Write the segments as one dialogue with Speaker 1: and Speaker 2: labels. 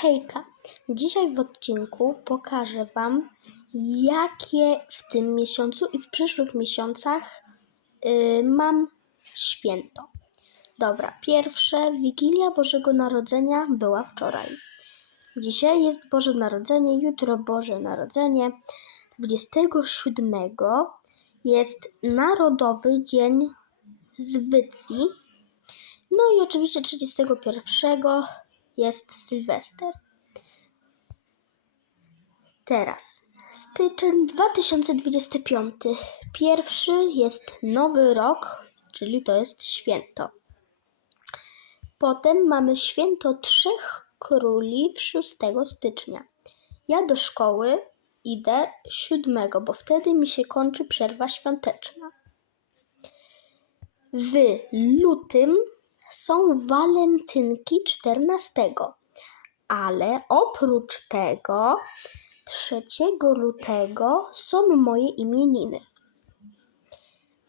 Speaker 1: Hejka! Dzisiaj w odcinku pokażę Wam, jakie w tym miesiącu i w przyszłych miesiącach y, mam święto. Dobra, pierwsze, Wigilia Bożego Narodzenia była wczoraj. Dzisiaj jest Boże Narodzenie, jutro Boże Narodzenie. 27 jest Narodowy Dzień Zwycji. No i oczywiście 31 jest Sylwester. Teraz styczeń 2025. Pierwszy jest nowy rok, czyli to jest święto. Potem mamy święto Trzech Króli 6 stycznia. Ja do szkoły idę 7, bo wtedy mi się kończy przerwa świąteczna. W lutym są walentynki 14, ale oprócz tego 3 lutego są moje imieniny.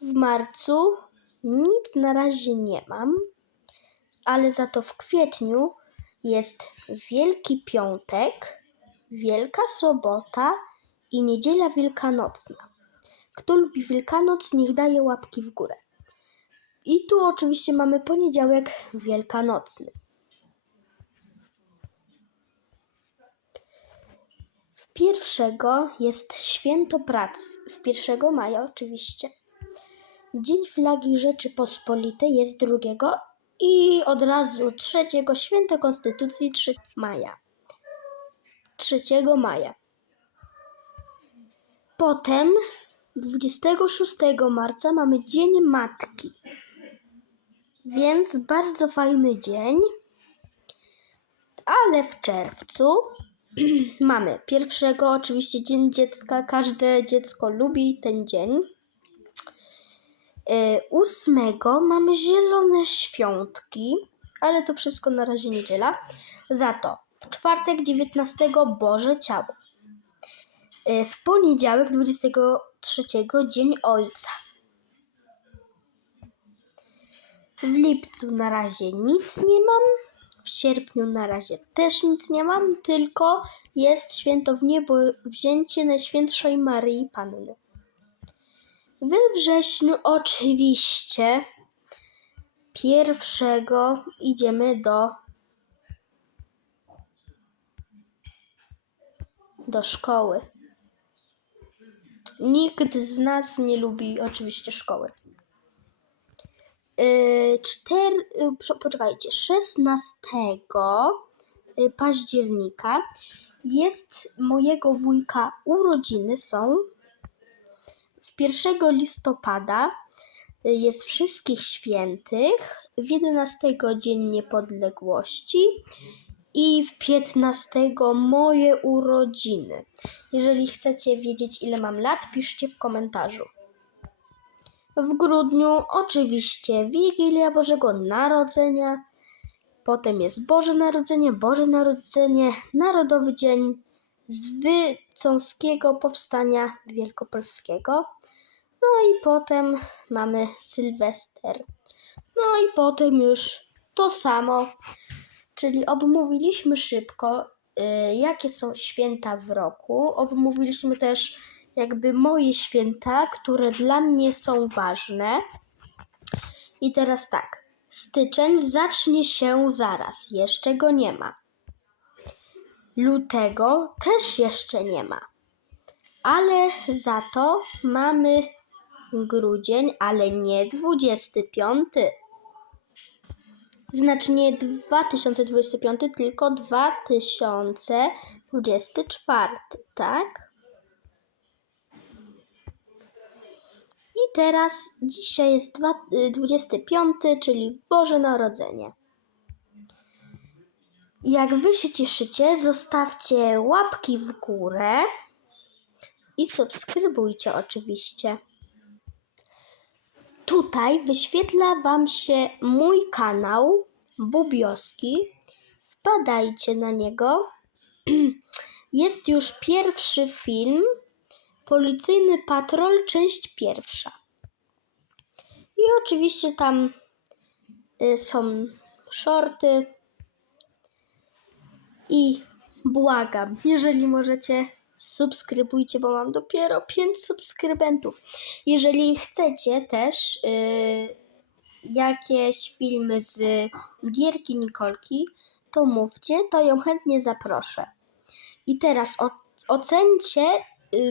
Speaker 1: W marcu nic na razie nie mam, ale za to w kwietniu jest Wielki Piątek, Wielka Sobota i Niedziela Wielkanocna. Kto lubi Wielkanoc, niech daje łapki w górę. I tu oczywiście mamy poniedziałek wielkanocny. W pierwszego jest święto pracy. W 1 maja oczywiście. Dzień flagi Rzeczypospolitej jest drugiego i od razu trzeciego święto Konstytucji 3 maja. 3 maja. Potem 26 marca mamy Dzień Matki. Więc bardzo fajny dzień. Ale w czerwcu mamy pierwszego, oczywiście Dzień Dziecka. Każde dziecko lubi ten dzień. Y, Ósmego mamy zielone świątki, ale to wszystko na razie niedziela. Za to w czwartek 19 Boże Ciało. Y, W poniedziałek 23 Dzień Ojca. W lipcu na razie nic nie mam. W sierpniu na razie też nic nie mam, tylko jest święto w niebo wzięcie Najświętszej Maryi Panny. We wrześniu oczywiście pierwszego idziemy do do szkoły. Nikt z nas nie lubi oczywiście szkoły. Yy, czter, yy, prze- poczekajcie, 16 y, października jest mojego wujka urodziny są. W 1 listopada jest wszystkich świętych, w 11 Dzień Niepodległości i w 15 moje urodziny. Jeżeli chcecie wiedzieć ile mam lat, piszcie w komentarzu. W grudniu oczywiście Wigilia Bożego Narodzenia, potem jest Boże Narodzenie, Boże Narodzenie, Narodowy Dzień Zwycięskiego Powstania Wielkopolskiego. No i potem mamy Sylwester. No i potem już to samo, czyli obmówiliśmy szybko, y, jakie są święta w roku. Obmówiliśmy też jakby moje święta, które dla mnie są ważne. I teraz tak. Styczeń zacznie się zaraz, jeszcze go nie ma. Lutego też jeszcze nie ma. Ale za to mamy grudzień, ale nie 25. Znaczy nie 2025, tylko 2024, tak? Teraz dzisiaj jest dwa- y, 25, czyli Boże Narodzenie. Jak wy się cieszycie, zostawcie łapki w górę i subskrybujcie oczywiście. Tutaj wyświetla wam się mój kanał Bubioski. Wpadajcie na niego. Jest już pierwszy film Policyjny Patrol, część pierwsza. I oczywiście tam y, są shorty. I błagam, jeżeli możecie, subskrybujcie, bo mam dopiero 5 subskrybentów. Jeżeli chcecie też yy, jakieś filmy z gierki Nikolki, to mówcie, to ją chętnie zaproszę. I teraz o, ocencie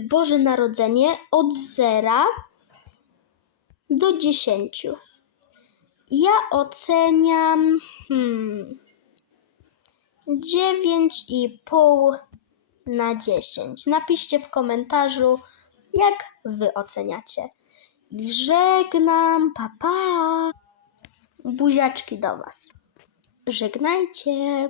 Speaker 1: Boże Narodzenie od 0 do 10. Ja oceniam hmm, 9,5 na 10. Napiszcie w komentarzu, jak wy oceniacie. I żegnam, pa pa. Buziaczki do was. Żegnajcie.